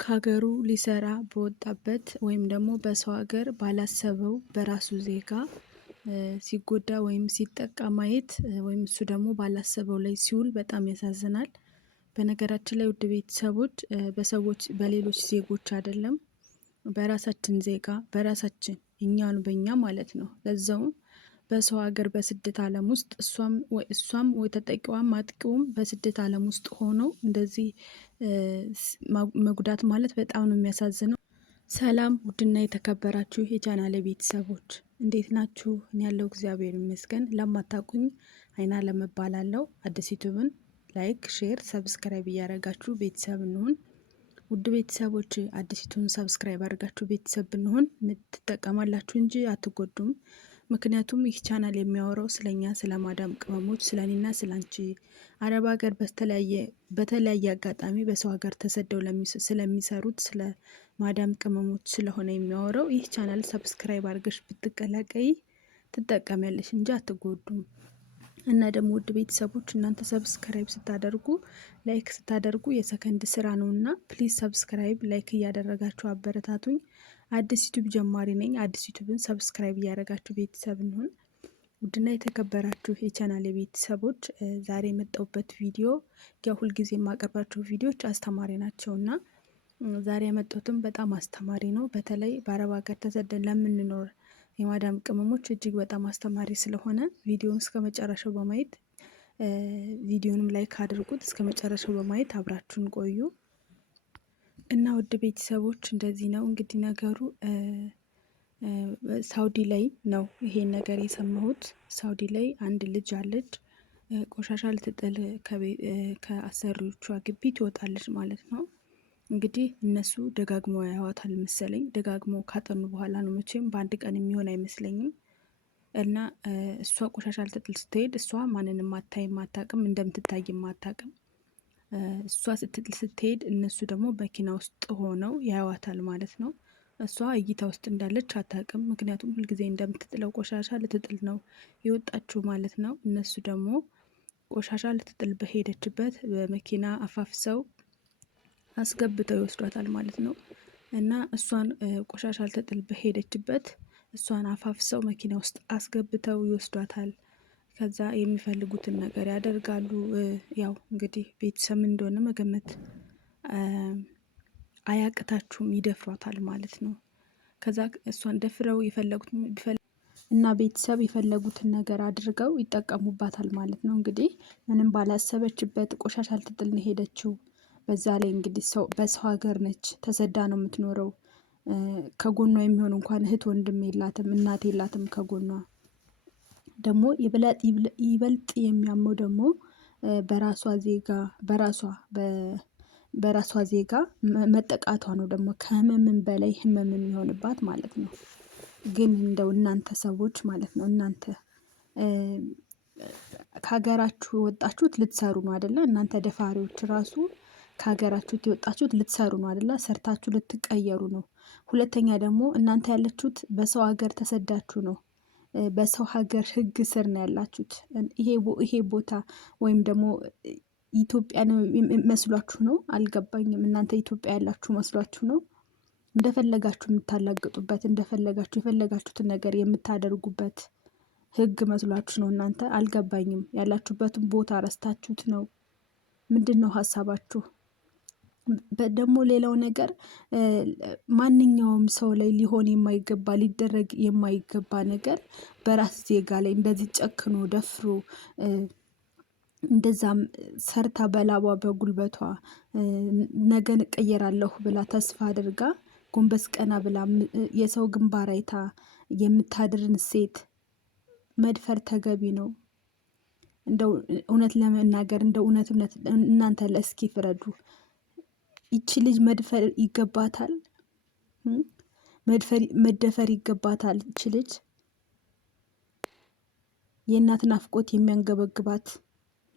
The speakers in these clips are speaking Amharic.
ከሀገሩ ሊሰራ በወጣበት ወይም ደግሞ በሰው ሀገር ባላሰበው በራሱ ዜጋ ሲጎዳ ወይም ሲጠቃ ማየት ወይም እሱ ደግሞ ባላሰበው ላይ ሲውል በጣም ያሳዝናል። በነገራችን ላይ ውድ ቤተሰቦች በሰዎች በሌሎች ዜጎች አይደለም በራሳችን ዜጋ በራሳችን እኛኑ በእኛ ማለት ነው። ለዛውም በሰው ሀገር በስደት ዓለም ውስጥ እሷም ወይ ተጠቂዋም አጥቂውም በስደት ዓለም ውስጥ ሆኖ እንደዚህ መጉዳት ማለት በጣም ነው የሚያሳዝነው። ሰላም ውድና የተከበራችሁ የቻናሌ ቤተሰቦች እንዴት ናችሁ? እኔ ያለው እግዚአብሔር ይመስገን። ለማታውቁኝ አይና ለመባላለው አዲስ ዩቲዩብን ላይክ፣ ሼር፣ ሰብስክራይብ እያደረጋችሁ ቤተሰብ እንሁን። ውድ ቤተሰቦች አዲስ ዩቲዩብን ሰብስክራይብ አድርጋችሁ ቤተሰብ ብንሆን ትጠቀማላችሁ እንጂ አትጎዱም። ምክንያቱም ይህ ቻናል የሚያወራው ስለኛ ስለ ማዳም ቅመሞች ስለኔና ስላንቺ አረብ ሀገር በተለያየ አጋጣሚ በሰው ሀገር ተሰደው ስለሚሰሩት ስለ ማዳም ቅመሞች ስለሆነ የሚያወራው። ይህ ቻናል ሰብስክራይብ አድርገሽ ብትቀላቀይ ትጠቀሚያለሽ እንጂ አትጎዱም። እና ደግሞ ውድ ቤተሰቦች እናንተ ሰብስክራይብ ስታደርጉ ላይክ ስታደርጉ የሰከንድ ስራ ነውና ፕሊዝ ሰብስክራይብ ላይክ እያደረጋችሁ አበረታቱኝ። አዲስ ዩቲዩብ ጀማሪ ነኝ። አዲስ ዩቲዩብን ሰብስክራይብ እያደረጋችሁ ቤተሰብ እንሁን። ውድና የተከበራችሁ የቻናል ቤተሰቦች ዛሬ የመጣሁበት ቪዲዮ ያው ሁልጊዜ የማቀርባቸው ቪዲዮዎች አስተማሪ ናቸውና ዛሬ የመጣሁትም በጣም አስተማሪ ነው። በተለይ በአረብ ሀገር ተሰደን ለምንኖር የማዳም ቅመሞች እጅግ በጣም አስተማሪ ስለሆነ ቪዲዮውን እስከ መጨረሻው በማየት ቪዲዮንም ላይክ አድርጉት። እስከ መጨረሻው በማየት አብራችሁን ቆዩ እና ውድ ቤተሰቦች እንደዚህ ነው እንግዲህ ነገሩ። ሳውዲ ላይ ነው ይሄን ነገር የሰማሁት። ሳውዲ ላይ አንድ ልጅ አለች፣ ቆሻሻ ልትጥል ከአሰሪዎቿ ግቢ ትወጣለች ማለት ነው። እንግዲህ እነሱ ደጋግመው ያዋታል መሰለኝ። ደጋግመው ካጠኑ በኋላ ነው፣ መቼም በአንድ ቀን የሚሆን አይመስለኝም። እና እሷ ቆሻሻ ልትጥል ስትሄድ እሷ ማንንም አታይም አታውቅም፣ እንደምትታይም አታውቅም። እሷ ስትጥል ስትሄድ እነሱ ደግሞ መኪና ውስጥ ሆነው ያዋታል ማለት ነው። እሷ እይታ ውስጥ እንዳለች አታውቅም፣ ምክንያቱም ሁልጊዜ እንደምትጥለው ቆሻሻ ልትጥል ነው የወጣችው ማለት ነው። እነሱ ደግሞ ቆሻሻ ልትጥል በሄደችበት በመኪና አፋፍሰው አስገብተው ይወስዷታል ማለት ነው። እና እሷን ቆሻሻ ልትጥል በሄደችበት እሷን አፋፍሰው መኪና ውስጥ አስገብተው ይወስዷታል። ከዛ የሚፈልጉትን ነገር ያደርጋሉ። ያው እንግዲህ ቤተሰብ እንደሆነ መገመት አያቅታችሁም፣ ይደፍሯታል ማለት ነው። ከዛ እሷን ደፍረው እና ቤተሰብ የፈለጉትን ነገር አድርገው ይጠቀሙባታል ማለት ነው። እንግዲህ ምንም ባላሰበችበት ቆሻሻ ልትጥል ነው ሄደችው። በዛ ላይ እንግዲህ በሰው ሀገር ነች፣ ተሰዳ ነው የምትኖረው። ከጎኗ የሚሆን እንኳን እህት ወንድም የላትም፣ እናት የላትም ከጎኗ። ደግሞ ይበልጥ የሚያመው ደግሞ በራሷ ዜጋ መጠቃቷ ነው። ደግሞ ከህመምን በላይ ህመም የሚሆንባት ማለት ነው። ግን እንደው እናንተ ሰዎች ማለት ነው፣ እናንተ ከሀገራችሁ የወጣችሁት ልትሰሩ ነው አይደለ? እናንተ ደፋሪዎች ራሱ ከሀገራችሁት የወጣችሁት ልትሰሩ ነው አይደለ? ሰርታችሁ ልትቀየሩ ነው። ሁለተኛ ደግሞ እናንተ ያለችሁት በሰው ሀገር ተሰዳችሁ ነው። በሰው ሀገር ህግ ስር ነው ያላችሁት። ይሄ ቦታ ወይም ደግሞ ኢትዮጵያ መስሏችሁ ነው? አልገባኝም። እናንተ ኢትዮጵያ ያላችሁ መስሏችሁ ነው? እንደፈለጋችሁ የምታላግጡበት፣ እንደፈለጋችሁ የፈለጋችሁትን ነገር የምታደርጉበት ህግ መስሏችሁ ነው? እናንተ አልገባኝም። ያላችሁበትን ቦታ ረስታችሁት ነው? ምንድን ነው ሀሳባችሁ? ደግሞ ሌላው ነገር ማንኛውም ሰው ላይ ሊሆን የማይገባ ሊደረግ የማይገባ ነገር በራስ ዜጋ ላይ እንደዚህ ጨክኖ ደፍሮ እንደዛም ሰርታ በላቧ በጉልበቷ ነገን እቀየራለሁ ብላ ተስፋ አድርጋ ጎንበስ ቀና ብላ የሰው ግንባር አይታ የምታድርን ሴት መድፈር ተገቢ ነው? እንደው እውነት ለመናገር እንደው እውነት እናንተ ለእስኪ ፍረዱ። ይቺ ልጅ መድፈር ይገባታል? መደፈር ይገባታል? ይቺ ልጅ የእናት ናፍቆት የሚያንገበግባት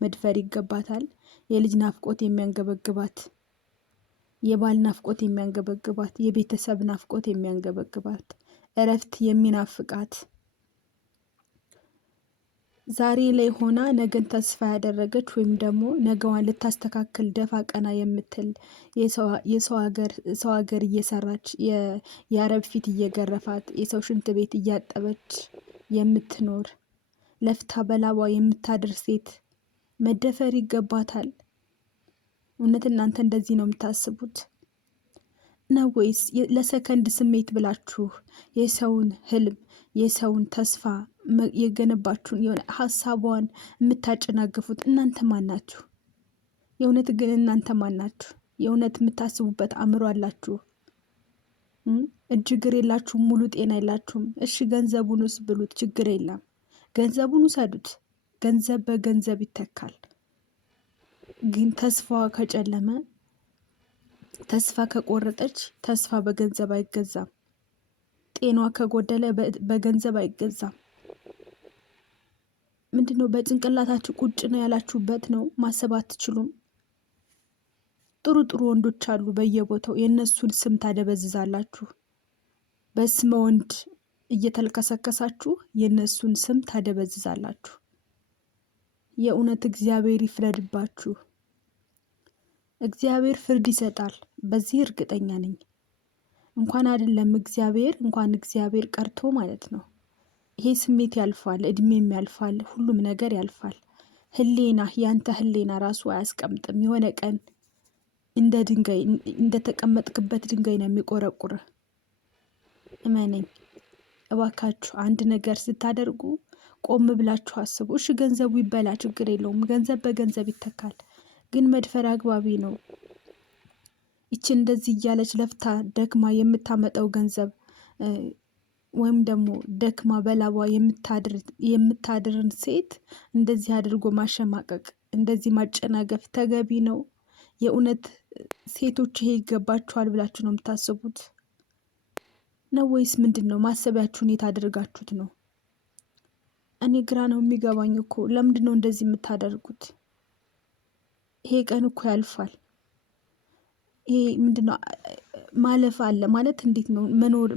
መድፈር ይገባታል? የልጅ ናፍቆት የሚያንገበግባት፣ የባል ናፍቆት የሚያንገበግባት፣ የቤተሰብ ናፍቆት የሚያንገበግባት፣ እረፍት የሚናፍቃት ዛሬ ላይ ሆና ነገን ተስፋ ያደረገች ወይም ደግሞ ነገዋን ልታስተካክል ደፋ ቀና የምትል ሰው ሀገር እየሰራች የአረብ ፊት እየገረፋት የሰው ሽንት ቤት እያጠበች የምትኖር ለፍታ በላቧ የምታድር ሴት መደፈር ይገባታል። እውነት እናንተ እንደዚህ ነው የምታስቡት ነው ወይስ ለሰከንድ ስሜት ብላችሁ የሰውን ህልም የሰውን ተስፋ የገነባችሁን የሆነ ሀሳቧን የምታጨናግፉት እናንተ ማን ናችሁ? የእውነት ግን እናንተ ማን ናችሁ? የእውነት የምታስቡበት አእምሮ አላችሁ? እጅ እግር የላችሁም? ሙሉ ጤና የላችሁም? እሺ ገንዘቡንስ ብሉት፣ ችግር የለም። ገንዘቡን ውሰዱት። ገንዘብ በገንዘብ ይተካል። ግን ተስፋዋ ከጨለመ፣ ተስፋ ከቆረጠች፣ ተስፋ በገንዘብ አይገዛም። ጤናዋ ከጎደለ በገንዘብ አይገዛም። ምንድነው በጭንቅላታችሁ ቁጭ ነው ያላችሁበት ነው ማሰብ አትችሉም። ጥሩ ጥሩ ወንዶች አሉ በየቦታው፣ የእነሱን ስም ታደበዝዛላችሁ። በስመ ወንድ እየተልከሰከሳችሁ የእነሱን ስም ታደበዝዛላችሁ። የእውነት እግዚአብሔር ይፍረድባችሁ። እግዚአብሔር ፍርድ ይሰጣል፣ በዚህ እርግጠኛ ነኝ። እንኳን አይደለም እግዚአብሔር ቀርቶ ማለት ነው። ይሄ ስሜት ያልፋል፣ እድሜም ያልፋል፣ ሁሉም ነገር ያልፋል። ህሌና ያንተ ህሌና ራሱ አያስቀምጥም። የሆነ ቀን እንደ ድንጋይ እንደተቀመጥክበት ድንጋይ ነው የሚቆረቁርህ። እመነኝ እባካችሁ። አንድ ነገር ስታደርጉ ቆም ብላችሁ አስቡ። እሺ ገንዘቡ ይበላ፣ ችግር የለውም። ገንዘብ በገንዘብ ይተካል። ግን መድፈር አግባቢ ነው? ይቺ እንደዚህ እያለች ለፍታ ደክማ የምታመጣው ገንዘብ ወይም ደግሞ ደክማ በላቧ የምታድርን ሴት እንደዚህ አድርጎ ማሸማቀቅ፣ እንደዚህ ማጨናገፍ ተገቢ ነው? የእውነት ሴቶች ይሄ ይገባችኋል ብላችሁ ነው የምታስቡት ነው ወይስ ምንድን ነው? ማሰቢያችሁን የት አድርጋችሁት ነው? እኔ ግራ ነው የሚገባኝ እኮ። ለምንድን ነው እንደዚህ የምታደርጉት? ይሄ ቀን እኮ ያልፋል። ይሄ ምንድነው ማለፍ አለ ማለት እንዴት ነው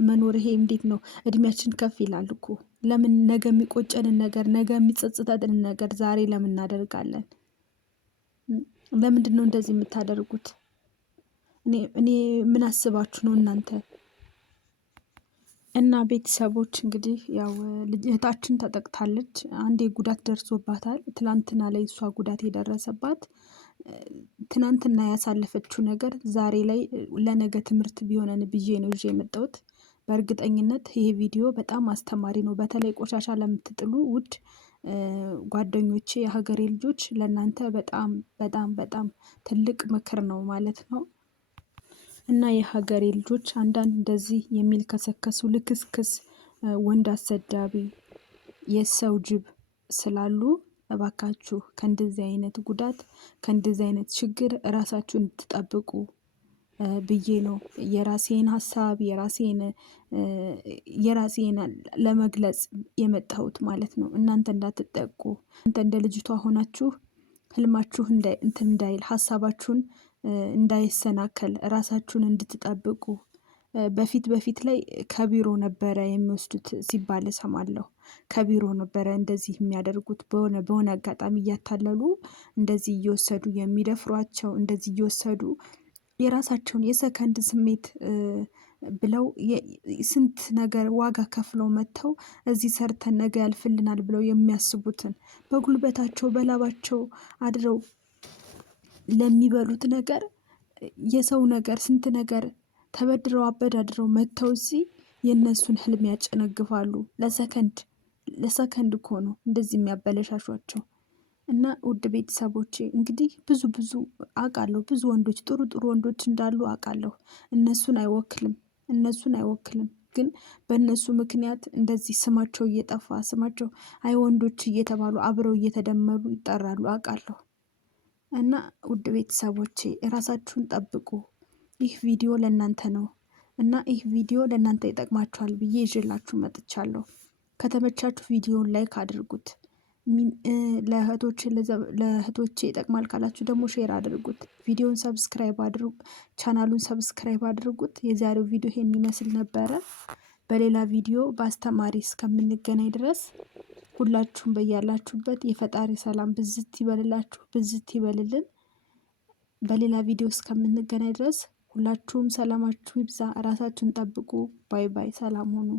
መኖር? ይሄ እንዴት ነው? እድሜያችን ከፍ ይላል እኮ። ለምን ነገ የሚቆጨንን ነገር፣ ነገ የሚጸጽተንን ነገር ዛሬ ለምን እናደርጋለን? ለምንድን ነው እንደዚህ የምታደርጉት? እኔ ምን አስባችሁ ነው እናንተ? እና ቤተሰቦች እንግዲህ ያው እህታችን ተጠቅታለች። አንዴ ጉዳት ደርሶባታል። ትላንትና ላይ እሷ ጉዳት የደረሰባት ትናንትና ያሳለፈችው ነገር ዛሬ ላይ ለነገ ትምህርት ቢሆነን ብዬ ነው ይዤ የመጣሁት። በእርግጠኝነት ይሄ ቪዲዮ በጣም አስተማሪ ነው። በተለይ ቆሻሻ ለምትጥሉ ውድ ጓደኞቼ፣ የሀገሬ ልጆች ለእናንተ በጣም በጣም በጣም ትልቅ ምክር ነው ማለት ነው። እና የሀገሬ ልጆች አንዳንድ እንደዚህ የሚልከሰከሱ ልክስክስ ወንድ አሰዳቢ የሰው ጅብ ስላሉ እባካችሁ ከእንደዚህ አይነት ጉዳት ከእንደዚህ አይነት ችግር ራሳችሁን እንድትጠብቁ ብዬ ነው የራሴን ሀሳብ የራሴን ለመግለጽ የመጣሁት ማለት ነው። እናንተ እንዳትጠቁ፣ እናንተ እንደ ልጅቷ ሆናችሁ ህልማችሁ እንትን እንዳይል፣ ሀሳባችሁን እንዳይሰናከል ራሳችሁን እንድትጠብቁ። በፊት ላይ ከቢሮ ነበረ የሚወስዱት ሲባል እሰማለሁ። ከቢሮ ነበረ እንደዚህ የሚያደርጉት። በሆነ አጋጣሚ እያታለሉ እንደዚህ እየወሰዱ የሚደፍሯቸው፣ እንደዚህ እየወሰዱ የራሳቸውን የሰከንድ ስሜት ብለው ስንት ነገር ዋጋ ከፍለው መጥተው እዚህ ሰርተን ነገ ያልፍልናል ብለው የሚያስቡትን በጉልበታቸው በላባቸው አድረው ለሚበሉት ነገር የሰው ነገር ስንት ነገር ተበድረው አበዳድረው መጥተው እዚህ የእነሱን ህልም ያጨነግፋሉ። ለሰከንድ እኮ ነው እንደዚህ የሚያበለሻሿቸው። እና ውድ ቤተሰቦቼ እንግዲህ ብዙ አውቃለሁ፣ ብዙ ወንዶች ጥሩ ወንዶች እንዳሉ አውቃለሁ። እነሱን አይወክልም። ግን በእነሱ ምክንያት እንደዚህ ስማቸው እየጠፋ ስማቸው ወንዶች እየተባሉ አብረው እየተደመሩ ይጠራሉ አውቃለሁ። እና ውድ ቤተሰቦቼ ራሳችሁን ጠብቁ። ይህ ቪዲዮ ለእናንተ ነው እና ይህ ቪዲዮ ለእናንተ ይጠቅማችኋል ብዬ ይዤላችሁ መጥቻለሁ። ከተመቻችሁ ቪዲዮን ላይክ አድርጉት። ለእህቶቼ ይጠቅማል ካላችሁ ደግሞ ሼር አድርጉት። ቪዲዮን ቻናሉን ሰብስክራይብ አድርጉት። የዛሬው ቪዲዮ ይሄን ይመስል ነበረ። በሌላ ቪዲዮ በአስተማሪ እስከምንገናኝ ድረስ ሁላችሁም በያላችሁበት የፈጣሪ ሰላም ብዝት ይበልላችሁ፣ ብዝት ይበልልን። በሌላ ቪዲዮ እስከምንገናኝ ድረስ ሁላችሁም ሰላማችሁ ይብዛ። ራሳችሁን ጠብቁ። ባይ ባይ። ሰላም ሁኑ።